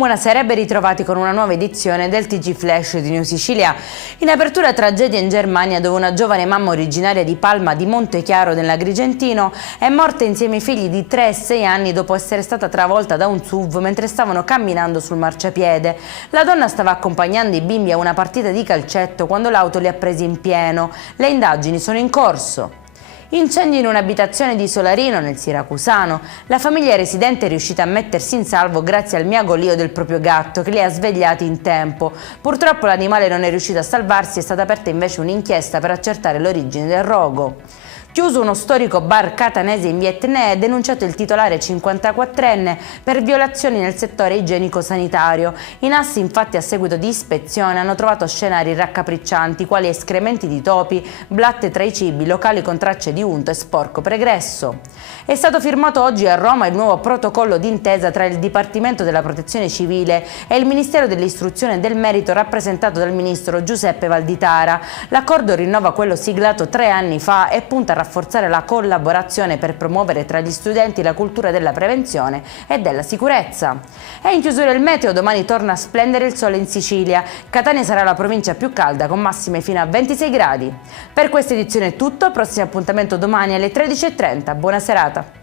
Buonasera e ben ritrovati con una nuova edizione del TG Flash di New Sicilia. In apertura tragedia in Germania, dove una giovane mamma originaria di Palma di Montechiaro nell'Agrigentino è morta insieme ai figli di 3 e 6 anni dopo essere stata travolta da un SUV mentre stavano camminando sul marciapiede. La donna stava accompagnando i bimbi a una partita di calcetto quando l'auto li ha presi in pieno. Le indagini sono in corso. Incendio in un'abitazione di Solarino, nel Siracusano. La famiglia residente è riuscita a mettersi in salvo grazie al miagolio del proprio gatto, che li ha svegliati in tempo. Purtroppo l'animale non è riuscito a salvarsi, è stata aperta invece un'inchiesta per accertare l'origine del rogo. Chiuso uno storico bar catanese in Vietnè, è denunciato il titolare 54enne per violazioni nel settore igienico-sanitario. I NAS infatti a seguito di ispezione hanno trovato scenari raccapriccianti quali escrementi di topi, blatte tra i cibi, locali con tracce di unto e sporco pregresso. È stato firmato oggi a Roma il nuovo protocollo d'intesa tra il Dipartimento della Protezione Civile e il Ministero dell'Istruzione e del Merito rappresentato dal ministro Giuseppe Valditara. L'accordo rinnova quello siglato 3 anni fa e punta a rafforzare la collaborazione per promuovere tra gli studenti la cultura della prevenzione e della sicurezza. E in chiusura il meteo, domani torna a splendere il sole in Sicilia. Catania sarà la provincia più calda con massime fino a 26 gradi. Per questa edizione è tutto, prossimo appuntamento domani alle 13:30. Buona serata.